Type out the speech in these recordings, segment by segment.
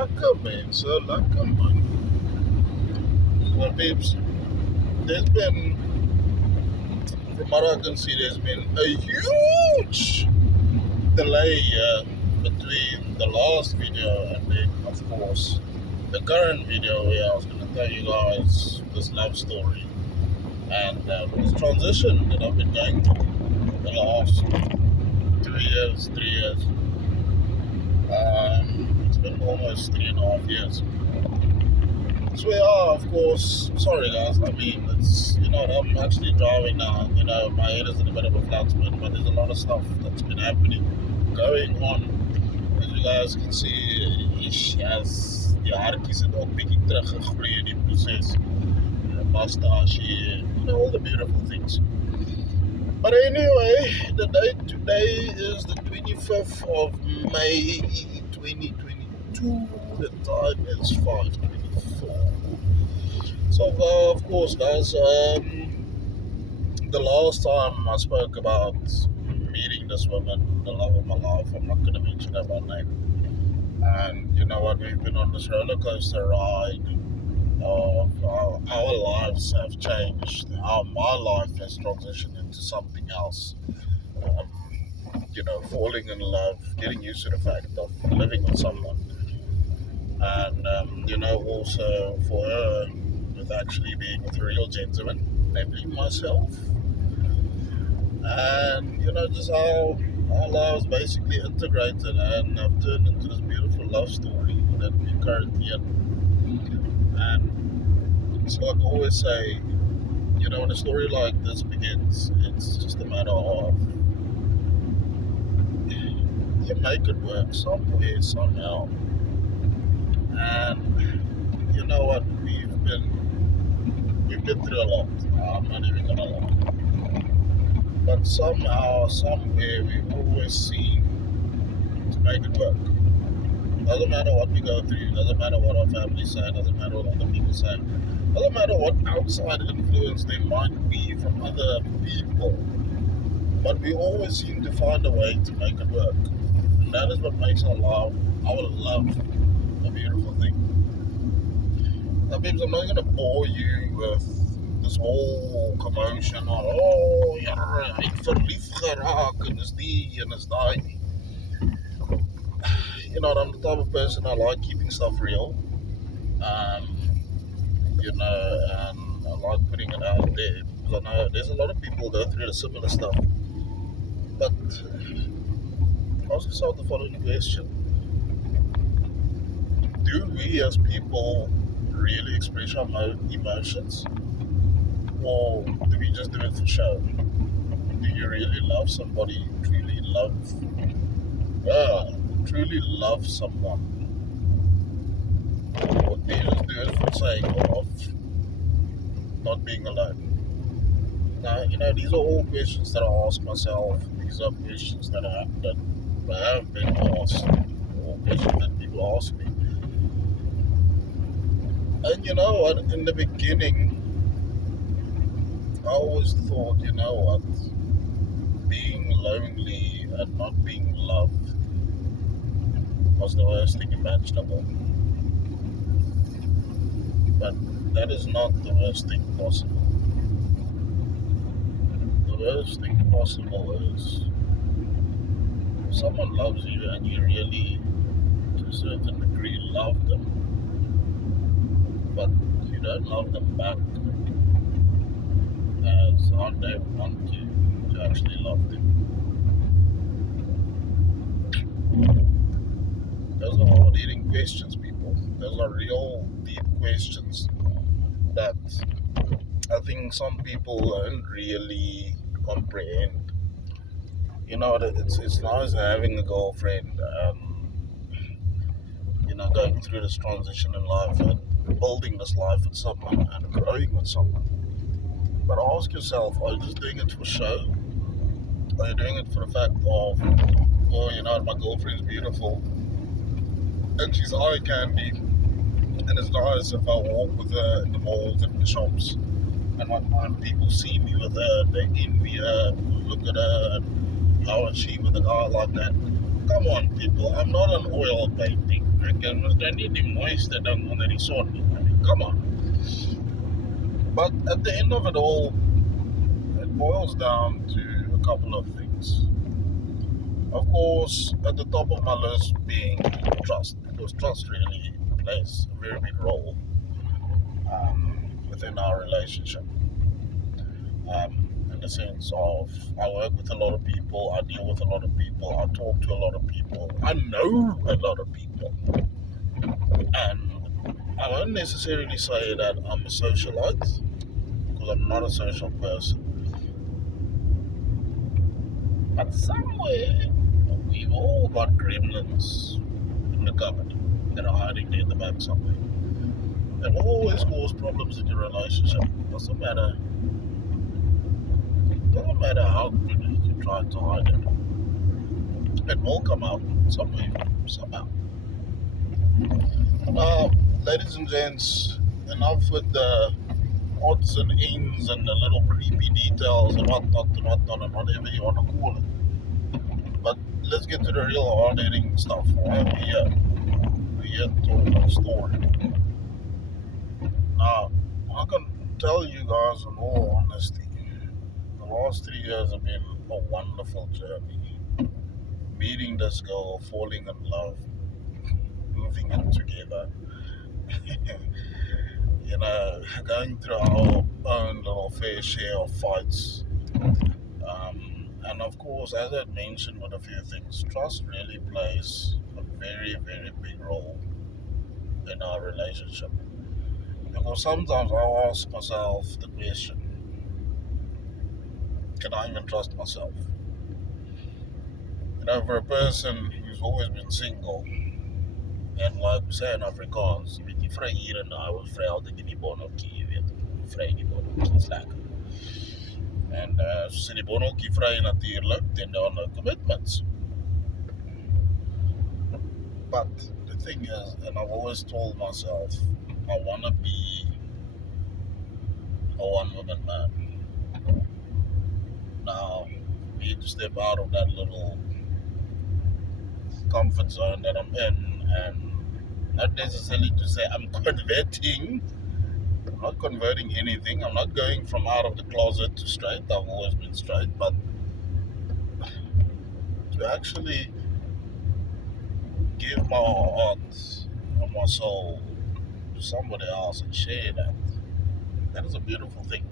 lekker mense, lekker man. Well, babes, there's been, from what I can see, there's been a huge delay between the last video and then, of course, the current video where I was going to tell you guys this love story and this transition that I've been going through the last 2 years, 3 years. It's been almost 3.5 years. So we are, of course, sorry guys, I mean, it's, I'm actually driving now, my head is in a bit of a flat spin, but there's a lot of stuff that's been happening, going on. As you guys can see, she has die haartjies het ook bietjie teruggegroei in die proses. Mustache, all the beautiful things. But anyway, the date today is the 25th of May 2022. The time is 5:24. So, of course, guys, the last time I spoke about meeting this woman, the love of my life, I'm not going to mention her by name. And you know what? We've been on this roller coaster ride of how our lives have changed, how my life has transitioned into something else. Falling in love, getting used to the fact of living with someone. And, also for her, with actually being with a real gentleman, namely myself. And, just how our lives basically integrated and have turned into this beautiful love story that we're currently in. And so I can always say, when a story like this begins, it's just a matter of you make it work somewhere, somehow. And you know what? We've been through a lot. I'm not even gonna lie. But somehow, somewhere, we've always seemed to make it work. Doesn't matter what we go through, doesn't matter what our family say, doesn't matter what other people say, doesn't matter what outside influence there might be from other people, but we always seem to find a way to make it work. And that is what makes our love a beautiful thing. Now, babes, I'm not going to bore you with this whole commotion on, hy het verlief geraak en is die en is daai. I'm the type of person I like keeping stuff real. And I like putting it out there because I know there's a lot of people go through the similar stuff. But ask yourself the following question: do we as people really express our emotions, or do we just do it for show? Do you really love somebody? Truly love someone? Or do you just do it for the sake of not being alone? Now, these are all questions that I ask myself. These are questions that have been asked, or questions that people ask me. And you know what? In the beginning, I always thought, being lonely and not being loved was the worst thing imaginable. But that is not the worst thing possible. The worst thing possible is if someone loves you and you really, to a certain degree, love them, but you don't love them back as how they want you to actually love them. Those are hard-hitting questions, people. Those are real deep questions that I think some people don't really comprehend. It's nice having a girlfriend, going through this transition in life and building this life with someone and growing with someone. But ask yourself, are you just doing it for show? Are you doing it for the fact of, my girlfriend's beautiful and she's eye candy, and it's nice if I walk with her in the malls and in the shops, and when people see me with her, they envy her, look at her, and how is she with a guy like that? Come on, people. I'm not an oil painting. I don't need the moisture done on the resort. I mean, come on. But at the end of it all, it boils down to a couple of things. Of course, at the top of my list being trust, because trust really plays a very big role within our relationship. In the sense of, I work with a lot of people, I deal with a lot of people, I talk to a lot of people, I know a lot of people, and I won't necessarily say that I'm a socialite because I'm not a social person, but somewhere we've all got gremlins in the cupboard that are hiding there in the back somewhere. They will always cause problems in your relationship. Doesn't matter how good you try to hide it. It will come out somewhere, somehow. Now, ladies and gents, enough with the odds and ends and the little creepy details and whatnot and whatever you want to call it. But let's get to the real hard-hitting stuff. Why we're here. We're here to talk a story. Now, I can tell you guys in all honesty, the last 3 years have been a wonderful journey. Meeting this girl, falling in love, moving in together. Going through our own little fair share of fights. And of course, as I mentioned with a few things, trust really plays a very, very big role in our relationship. Because sometimes I ask myself the question, can I even trust myself? For a person who's always been single, and like we say in Afrikaans, jy weet die vry hier en daar, ons vry altyd in die bonnetjie, jy weet, vry in die bonnetjie, is lekker. En soos in die bonnetjie vry natuurlijk, then there are no commitments. But the thing is, and I've always told myself, I want to be a one-woman man. Now, for me to step out of that little comfort zone that I'm in, and not necessarily to say I'm converting. I'm not converting anything. I'm not going from out of the closet to straight. I've always been straight, but to actually give my heart and my soul to somebody else and share that is a beautiful thing.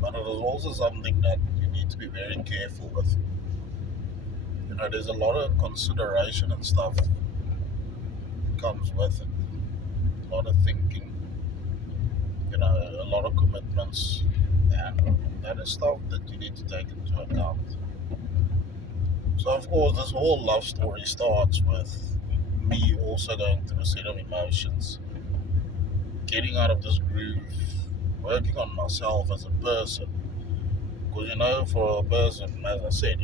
But it is also something that you need to be very careful with. There's a lot of consideration and stuff that comes with it. A lot of thinking, a lot of commitments, and that is stuff that you need to take into account. So of course, this whole love story starts with me also going through a set of emotions, getting out of this groove, working on myself as a person. Because for a person, as I said,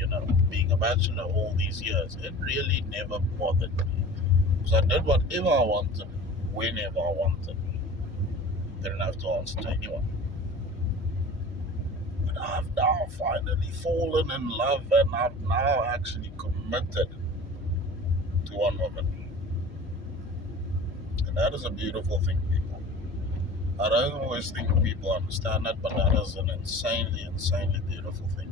being a bachelor all these years, it really never bothered me. Because I did whatever I wanted, whenever I wanted. Didn't have to answer to anyone. But I've now finally fallen in love, and I've now actually committed to one woman. And that is a beautiful thing, people. I don't always think people understand that, but that is an insanely, insanely beautiful thing.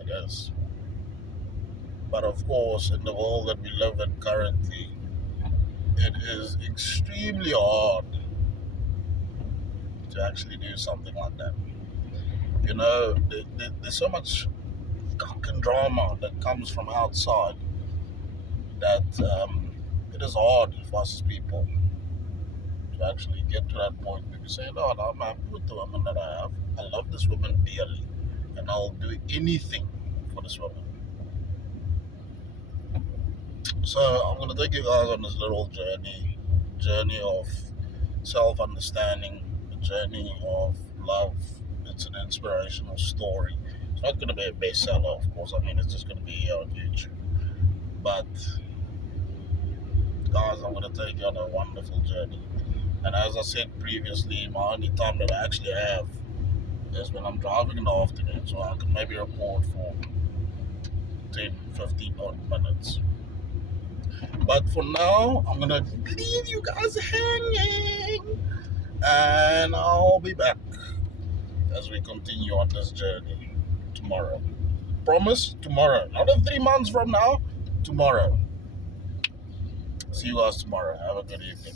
It is. But of course, in the world that we live in currently, it is extremely hard to actually do something like that. There's so much cock and drama that comes from outside that it is hard for us as people to actually get to that point where we say, no, I'm happy with the woman that I have. I love this woman dearly, and I'll do anything for this woman. So I'm going to take you guys on this little journey of self-understanding, a journey of love. It's an inspirational story. It's not going to be a bestseller, of course. It's just going to be here on YouTube. But guys, I'm going to take you on a wonderful journey. And as I said previously, my only time that I actually have is when I'm driving in the afternoon, so I can maybe record for 15 odd minutes. But for now, I'm gonna leave you guys hanging, and I'll be back as we continue on this journey tomorrow. Promise, tomorrow. Not in 3 months from now, tomorrow. See you guys tomorrow. Have a good evening.